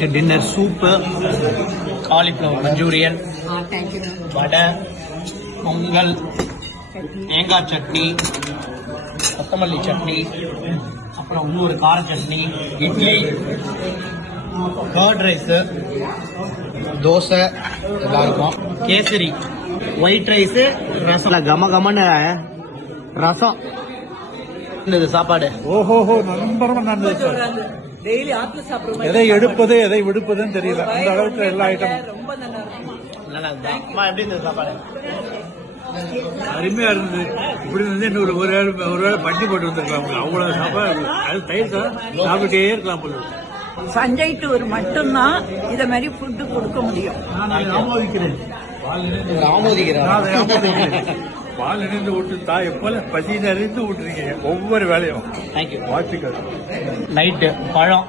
லஞ்சுக்கு dinner soup, cauliflower Manchurian, வடை, பொங்கல், தேங்காய் சட்னி, கொத்தமல்லி சட்னி, அப்புறம் இன்னொரு கார சட்னி, இட்லி, கர்ட் ரைஸு, தோசை எல்லாருக்கும், கேசரி, ஒயிட் ரைஸு, ரசம், கமன்னு ரசம் இருந்தது சாப்பாடு. ஓஹோஹோ, நம்பரும் நல்லது சார். டெய்லி ஆத்துல சாப்பிடுவோம். எதை எடுப்பது எதை விடுப்பதுன்னு தெரியல, அந்த அளவுக்கு எல்லா ஐட்டமும் ரொம்ப நல்லா இருக்கும். நல்லா இருந்தது. அம்மா எப்படி இருந்தது சாப்பாடு? அருமையா இருந்தது. இப்படி வந்து இன்னொரு ஒரு வேளை பட்டி போட்டு வந்துருக்கலாம். அவ்வளவு சாப்பாடு, அது தயிர் சாப்பிட்டே இருக்கலாம் போல. சஞ்சய் டூர் மட்டும்தான் இத மாதிரி ஃபுட்டு கொடுக்க முடியும். நான் ஆமோதிக்கிறேன். பால் இணைந்து விட்டு தாய் போல பசி நிறைந்து விட்டுறீங்க ஒவ்வொரு வேலையும். தேங்க்யூ. வாழ்த்துக்கள். நைட்டு பழம்